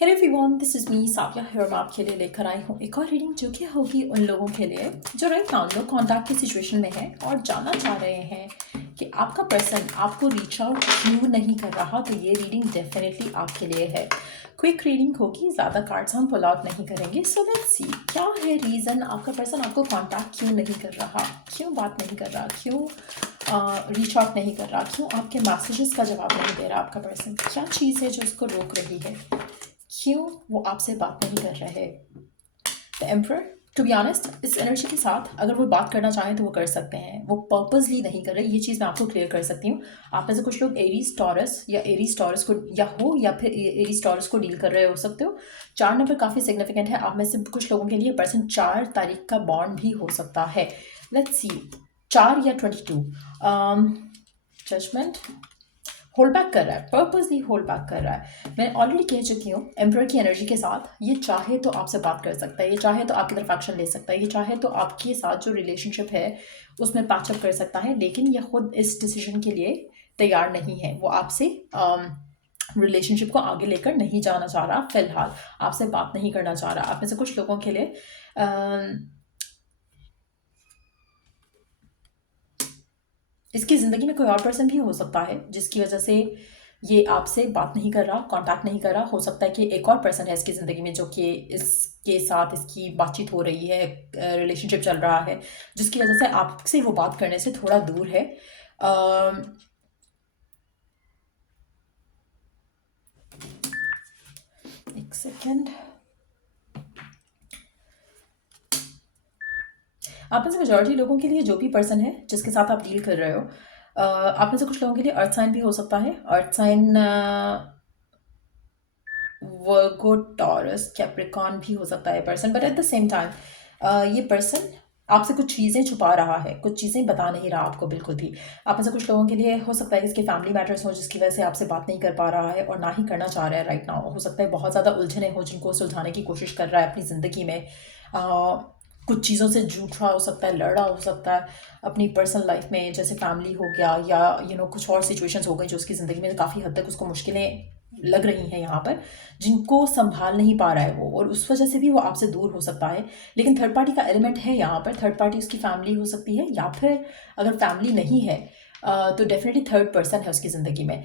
Hello everyone, this is me Savia here. मैं आपके लिए लेकर आई हूँ एक और रीडिंग जो कि होगी उन लोगों के लिए जो राइट नाउ लोग कॉन्टैक्ट की सिचुएशन में है और जानना चाह रहे हैं कि आपका पर्सन आपको रीच आउट क्यों नहीं कर रहा। तो ये रीडिंग डेफिनेटली आपके लिए है। क्विक रीडिंग होगी, ज़्यादा कार्ड्स हम पुल आउट नहीं करेंगे। सो लेट्स सी क्या है रीज़न आपका पर्सन आपको कॉन्टैक्ट क्यों नहीं कर रहा, क्यों बात नहीं कर रहा, क्यों रीच आउट नहीं कर रहा, क्यों आपके मैसेजेस का जवाब नहीं दे रहा। आपका पर्सन क्या चीज़ है जो उसको रोक रही है, क्यों वो आपसे बात नहीं कर रहे। The emperor, to be honest, इस एनर्जी के साथ अगर वो बात करना चाहें तो वो कर सकते हैं, वो पर्पसली नहीं कर रहे। ये चीज़ मैं आपको क्लियर कर सकती हूँ। आप में से कुछ लोग एरीज टॉरस या एरीज टॉरस को या फिर एरीज टॉरस को डील कर रहे हो सकते हो। 4 नंबर काफ़ी सिग्निफिकेंट है। आप में से कुछ लोगों के लिए पर्सन 4 तारीख का बॉन्ड भी हो सकता है। लेट्स सी, 4 या 22। जजमेंट होल्ड बैक कर रहा है, पर्पसली होल्ड बैक कर रहा है। मैं ऑलरेडी कह चुकी हूँ, एम्परर की एनर्जी के साथ ये चाहे तो आपसे बात कर सकता है, ये चाहे तो आपकी तरफ एक्शन ले सकता है, ये चाहे तो आपके साथ जो रिलेशनशिप है उसमें पैचअप कर सकता है, लेकिन ये खुद इस डिसीजन के लिए तैयार नहीं है। वो आपसे रिलेशनशिप को आगे लेकर नहीं जाना चाह रहा, फिलहाल आपसे बात नहीं करना चाह रहा। आप में से कुछ लोगों के लिए इसकी ज़िंदगी में कोई और पर्सन भी हो सकता है जिसकी वजह से ये आपसे बात नहीं कर रहा, कांटेक्ट नहीं कर रहा। हो सकता है कि एक और पर्सन है इसकी ज़िंदगी में जो कि इसके साथ इसकी बातचीत हो रही है, रिलेशनशिप चल रहा है, जिसकी वजह से आपसे वो बात करने से थोड़ा दूर है। एक सेकेंड। आप में से मेजॉरिटी लोगों के लिए जो भी पर्सन है जिसके साथ आप डील कर रहे हो, आप में से कुछ लोगों के लिए अर्थ साइन भी हो सकता है। अर्थ साइन वर्गो, टॉरस, कैप्रिकॉन भी हो सकता है person, but at the same time ये पर्सन आपसे कुछ चीज़ें छुपा रहा है, कुछ चीज़ें बता नहीं रहा आपको बिल्कुल भी। आप में से कुछ लोगों के लिए हो सकता है कि इसके फैमिली मैटर्स हो जिसकी वजह से आपसे बात नहीं कर पा रहा है और ना ही करना चाह रहा है राइट नाउ। हो सकता है बहुत ज़्यादा उलझने हो जिनको सुलझाने की कोशिश कर रहा है अपनी ज़िंदगी में। कुछ चीज़ों से जूझ रहा हो सकता है, लड़ रहा हो सकता है अपनी पर्सनल लाइफ में, जैसे फैमिली हो गया या कुछ और सिचुएशंस हो गई जो उसकी ज़िंदगी में काफ़ी हद तक उसको मुश्किलें लग रही हैं यहाँ पर, जिनको संभाल नहीं पा रहा है वो, और उस वजह से भी वो आपसे दूर हो सकता है। लेकिन थर्ड पार्टी का एलिमेंट है यहाँ पर। थर्ड पार्टी उसकी फैमिली हो सकती है, या फिर अगर फैमिली नहीं है तो डेफिनेटली थर्ड पर्सन है उसकी ज़िंदगी में,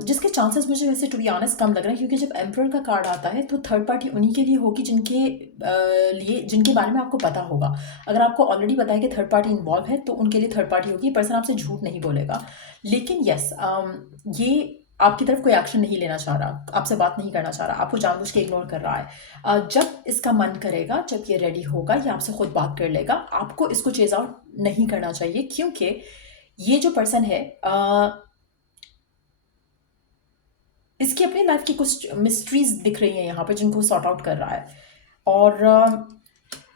जिसके चांसेस मुझे वैसे टू बी ऑनेस्ट कम लग रहे हैं, क्योंकि जब एम्परर का कार्ड आता है तो थर्ड पार्टी उन्हीं के लिए होगी जिनके बारे में आपको पता होगा। अगर आपको ऑलरेडी पता है कि थर्ड पार्टी इन्वॉल्व है तो उनके लिए थर्ड पार्टी होगी। पर्सन आपसे झूठ नहीं बोलेगा, लेकिन यस, ये आपकी तरफ कोई एक्शन नहीं लेना चाह रहा, आपसे बात नहीं करना चाह रहा, आपको जानबूझ के इग्नोर कर रहा है। जब इसका मन करेगा, जब ये रेडी होगा, ये आपसे खुद बात कर लेगा। आपको इसको चेज आउट नहीं करना चाहिए, क्योंकि ये जो पर्सन है इसकी अपनी लाइफ की कुछ मिस्ट्रीज दिख रही हैं यहाँ पर जिनको सॉर्ट आउट कर रहा है, और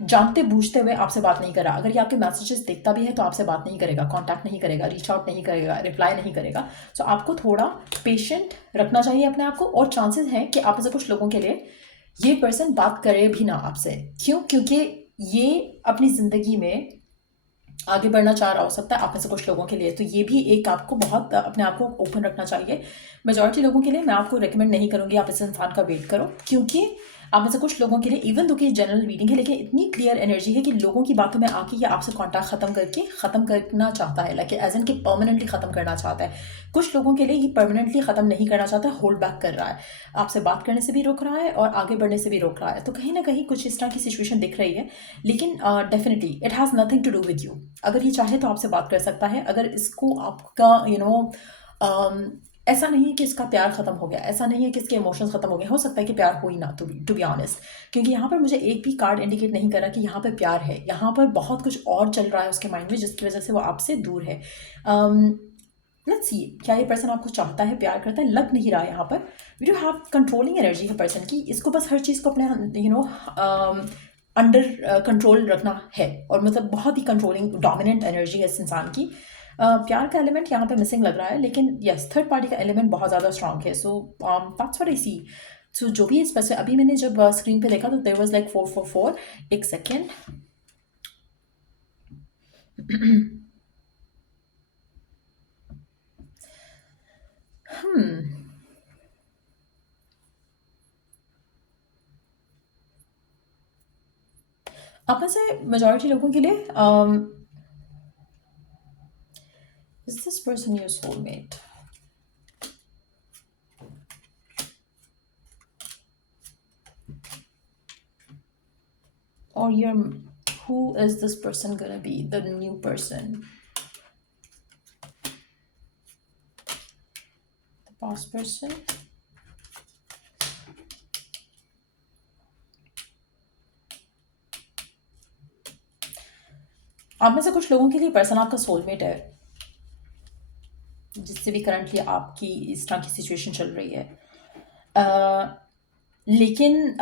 जानते बूझते हुए आपसे बात नहीं कर रहा। अगर ये आपके मैसेजेस देखता भी है तो आपसे बात नहीं करेगा, कांटेक्ट नहीं करेगा, रीच आउट नहीं करेगा, रिप्लाई नहीं करेगा। सो आपको थोड़ा पेशेंट रखना चाहिए अपने आप को, और चांसेस हैं कि आप में से कुछ लोगों के लिए ये पर्सन बात करे भी ना आपसे। क्यों? क्योंकि ये अपनी ज़िंदगी में आगे बढ़ना चाह रहा हो सकता है आप में से कुछ लोगों के लिए। तो ये भी एक आपको बहुत अपने आप को ओपन रखना चाहिए। मेजॉरिटी लोगों के लिए मैं आपको रेकमेंड नहीं करूँगी आप इस इंसान का वेट करो, क्योंकि आप में से कुछ लोगों के लिए, इवन दो कि जनरल रीडिंग है, लेकिन इतनी क्लियर एनर्जी है कि लोगों की बातों में आके ये आपसे कॉन्टैक्ट ख़त्म करना चाहता है, लाइक एज एन कि परमानेंटली ख़त्म करना चाहता है। कुछ लोगों के लिए ये परमानेंटली ख़त्म नहीं करना चाहता, होल्ड बैक कर रहा है, आपसे बात करने से भी रोक रहा है और आगे बढ़ने से भी रोक रहा है। तो कहीं ना कहीं कुछ इस तरह की सिचुएशन दिख रही है, लेकिन definitely it has nothing to do with you. अगर ये चाहे तो आपसे बात कर सकता है। अगर इसको आपका ऐसा नहीं है कि इसका प्यार ख़त्म हो गया, ऐसा नहीं है कि इसके इमोशंस ख़त्म हो गए। हो सकता है कि प्यार हो ही ना, टू बी ऑनेस्ट, क्योंकि यहाँ पर मुझे एक भी कार्ड इंडिकेट नहीं कर रहा कि यहाँ पर प्यार है। यहाँ पर बहुत कुछ और चल रहा है उसके माइंड में जिसकी वजह से वो आपसे दूर है। लेट्स सी, क्या ये पर्सन आपको चाहता है, प्यार करता है? लग नहीं रहा है यहाँ पर। We do have controlling energy है पर्सन की। इसको बस हर चीज़ को अपने अंडर कंट्रोल रखना है, और मतलब बहुत ही कंट्रोलिंग डोमिनेंट एनर्जी है इस इंसान की। प्यार का एलिमेंट यहाँ पे मिसिंग लग रहा है, लेकिन यस, थर्ड पार्टी का एलिमेंट बहुत ज़्यादा स्ट्रांग है। सो दैट्स व्हाट आई सी। सो जो भी इस अभी मैंने जब स्क्रीन पे देखा तो देयर वाज लाइक 444। एक सेकेंड। आप में से मेजॉरिटी लोगों के लिए is this person your soulmate, or your who is this person gonna be, the new person, the past person, आप में से कुछ लोगों के लिए पर्सन आपका सोलमेट है, जिससे भी करंटली आपकी इस तरह की सिचुएशन चल रही है। लेकिन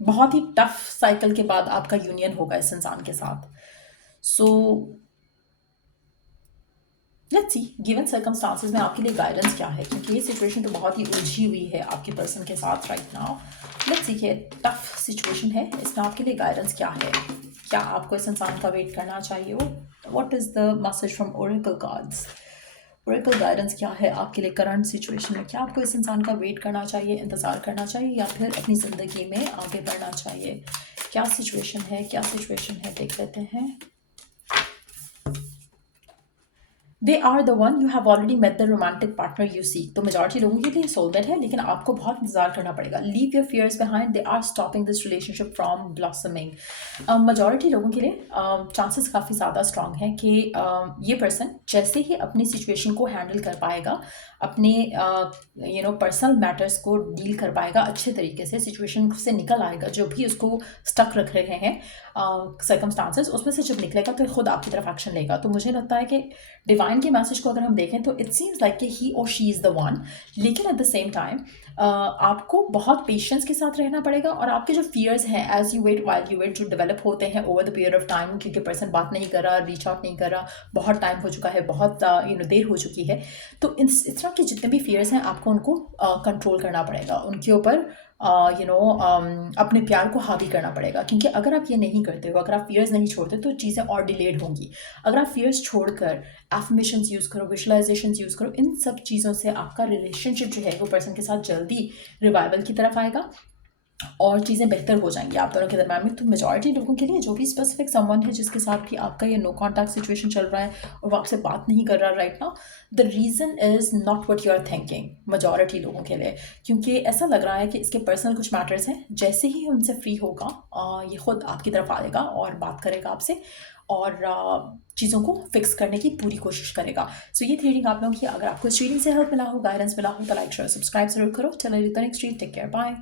बहुत ही टफ साइकिल के बाद आपका यूनियन होगा इस इंसान के साथ। So let's see given circumstances में आपके लिए गाइडेंस क्या है, क्योंकि ये सिचुएशन तो बहुत ही उलझी हुई है आपके पर्सन के साथ राइट नाउ। लेट्स सी ये टफ सिचुएशन है, इसमें आपके लिए गाइडेंस क्या है। क्या आपको इस इंसान का वेट करना चाहिए? What is the message from Oracle cards? Oracle guidance क्या है आपके लिए करंट सिचुएशन में? क्या आपको इस इंसान का वेट करना चाहिए, इंतज़ार करना चाहिए, या फिर अपनी ज़िंदगी में आगे बढ़ना चाहिए? क्या सिचुएशन है, क्या सिचुएशन है, देख लेते हैं। They are the one, you have already met the romantic partner you seek. तो मेजॉरिटी लोगों के लिए सोलमेट है, लेकिन आपको बहुत इंतजार करना पड़ेगा। Leave your fears behind, they are stopping this relationship from blossoming. Majority लोगों के लिए चांसेस काफ़ी ज़्यादा स्ट्रांग हैं कि ये पर्सन जैसे ही अपनी सिचुएशन को हैंडल कर पाएगा, अपने पर्सनल मैटर्स को डील कर पाएगा अच्छे तरीके से, सिचुएशन से निकल आएगा, जो भी उसको स्टक रख रहे हैं सर्कमस्टांसेस, उसमें से जब निकलेगा तो खुद आपकी तरफ एक्शन लेगा। तो मुझे लगता है कि डिवाइन के मैसेज को अगर हम देखें तो इट सीम्स लाइक कि ही और शी इज़ द वन, लेकिन एट द सेम टाइम आपको बहुत पेशेंस के साथ रहना पड़ेगा, और आपके जो फियर्स हैं as you wait while you wait जो डेवलप होते हैं over the period of time, क्योंकि पर्सन बात नहीं कर रहा, रीच आउट नहीं कर रहा, बहुत टाइम हो चुका है, बहुत देर हो चुकी है, तो इस तरह के जितने भी फियर्स हैं आपको उनको कंट्रोल करना पड़ेगा, उनके ऊपर अपने प्यार को हावी करना पड़ेगा। क्योंकि अगर आप ये नहीं करते हो, अगर आप फियर्स नहीं छोड़ते, तो चीज़ें और डिलेड होंगी। अगर आप फियर्स छोड़कर एफर्मेशंस यूज़ करो, विजुअलाइजेशंस यूज़ करो, इन सब चीज़ों से आपका रिलेशनशिप जो है वो पर्सन के साथ जल्दी रिवाइवल की तरफ आएगा और चीज़ें बेहतर हो जाएंगी आप दोनों के दरम्यान में। तो मेजॉरिटी लोगों के लिए जो भी स्पेसिफिक समवन है जिसके साथ भी आपका ये नो कॉन्टैक्ट सिचुएशन चल रहा है और वो आपसे बात नहीं कर रहा right now, the reason is not what you are thinking, majority लोगों के लिए। क्योंकि ऐसा लग रहा है कि इसके पर्सनल कुछ मैटर्स हैं, जैसे ही उनसे फ्री होगा ये खुद आपकी तरफ आएगा और बात करेगा आपसे, और चीज़ों को फिक्स करने की पूरी कोशिश करेगा। सो ये थी रीडिंग आप लोगों की। अगर आपको इस रीडिंग से हेल्प मिला हो, गाइडेंस मिला हो, तो लाइक शेयर सब्सक्राइब जरूर करो। चलो next read, take care, bye.